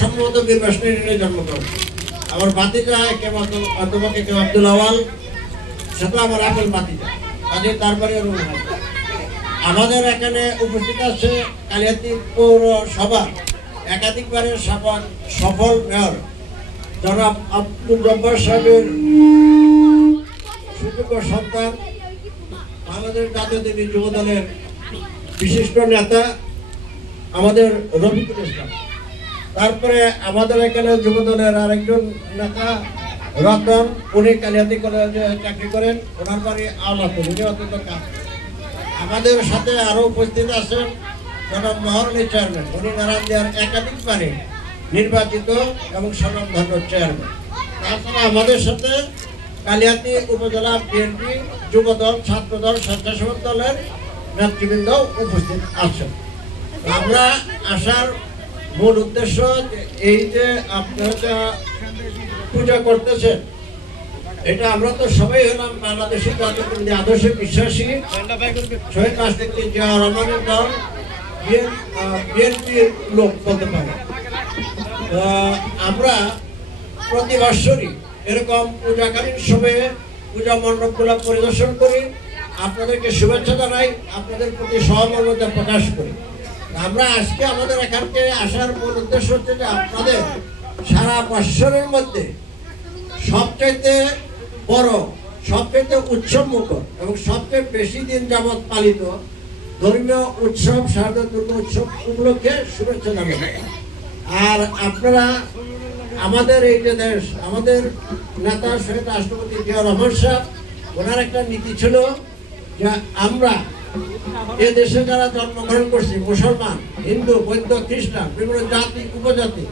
সম্ভবত বীরবাসনী জন্মগ্রহণ। আমার বাতিজা কেম অধ্যাপক কেম আব্দুল আওয়াল, সেটা আমার আপন বাতিজা কাজে তারপরে আমাদের এখানে উপস্থিত আছে কালিয়াতি পৌরসভা, একাধিকবারের সফল সফল মেয়র, জনাব আব্দুল জব্বার সাহেবের সুযোগ্য সন্তান, আমাদের জাতীয় দেবী যুব দলের বিশিষ্ট নেতা, আমাদের রফিকুল ইসলাম। তারপরে আমাদের এখানে যুব দলের আরেকজন নেতা, রতন, উনি কালিয়াতি কলেজে চাকরি করেন, ওনার বাড়ি আওলাপুর উনি অত্যন্ত কাজ আমাদের সাথে আরও উপস্থিত আছেন জনাব মহরণী চেয়ারম্যান, উনি নারায়ণ দেওয়ার একাধিকবারে নির্বাচিত এবং স্বনামধন্য চেয়ারম্যান। তাছাড়া আমাদের সাথে কালিয়াতি উপজেলা বিএনপি যুবদল, ছাত্রদল, স্বেচ্ছাসেবক দলের নেতৃবৃন্দ উপস্থিত আছেন। আমরা আসার মূল উদ্দেশ্য এই যে আপনারা পূজা করতেছেন, এটা আমরা তো সবাই হলাম বাংলাদেশের জাতীয় আদর্শে বিশ্বাসী। শহীদ রাষ্ট্রপতি জিয়া রহমানের দল বিএনপির লোক বলতে পারে আমরা প্রতি বৎসরই এরকম পূজাকালীন সময়ে পূজা মণ্ডপগুলো পরিদর্শন করি। আপনাদেরকে শুভেচ্ছা জানাই, আপনাদের প্রতি সহমর্মতা প্রকাশ করি। আমরা আজকে আমাদের এখানকে আসার মূল উদ্দেশ্য হচ্ছে যে আপনাদের সারা বৎসরের মধ্যে সবচাইতে বড়, সবচাইতে উৎসব মুখর এবং সবচেয়ে বেশি দিন যাবৎ পালিত ধর্মীয় উৎসব শারদীয় দুর্গা উৎসব উপলক্ষে শুভেচ্ছা জানাই আর আপনারা আমাদের এই যে দেশ, আমাদের নেতা শহীদ রাষ্ট্রপতি জিয়া রহমান সাহেব, ওনার একটা নীতি ছিল যে আমরা এ যারা জন্মগ্রহণ করছি, মুসলমান, হিন্দু, বৌদ্ধ, খ্রিস্টান, বিভিন্ন জাতি, উপজাতি,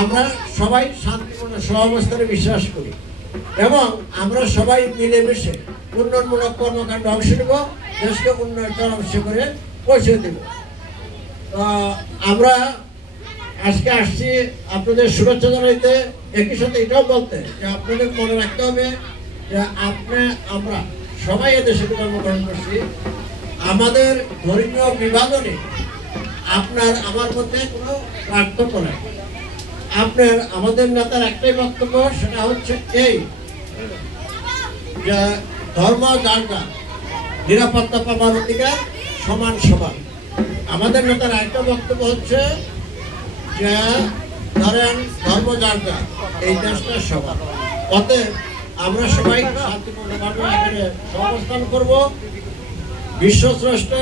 আমরা সবাই শান্তিপূর্ণ সহাবস্থানে বিশ্বাস করি। এবং আমরা সবাই মিলেমিশে উন্নয়নমূলক কর্মকাণ্ডে অংশ নেব, দেশকে উন্নয়ন অংশ করে পৌঁছে দেব। আমরা আজকে আসছি আপনাদের শুভেচ্ছা জানাইতে। একই সাথে এটাও বলতে যে আপনাদের মনে রাখতে হবে যে আপনি, আমরা সবাই এদেশে জন্মগ্রহণ করছি। আমাদের ধর্মীয় বিভাজনে আপনার আমার মধ্যে কোনো পার্থক্য নাই। আপনার আমাদের নেতার একটাই বক্তব্য, সেটা হচ্ছে এই যে ধর্ম যার নিরাপত্তা পাবার অধিকার, সমান সমান। আমাদের নেতার আরেকটা বক্তব্য হচ্ছে যে, ধরেন ধর্ম যার এই দেশটা সবার অতএব আমরা সবাই শান্তিপূর্ণভাবে এখানে সহাবস্থান করব। বিশ্বস্রষ্টা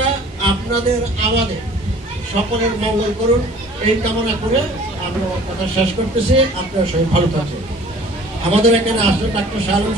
আপনাদের আমাদের সকলের মঙ্গল করুন। এই কামনা করে আমরা কথা শেষ করতেছি। আপনারা সবাই ভালো থাকছেন আমাদের এখানে আসলে ডাক্তার শাহরুখ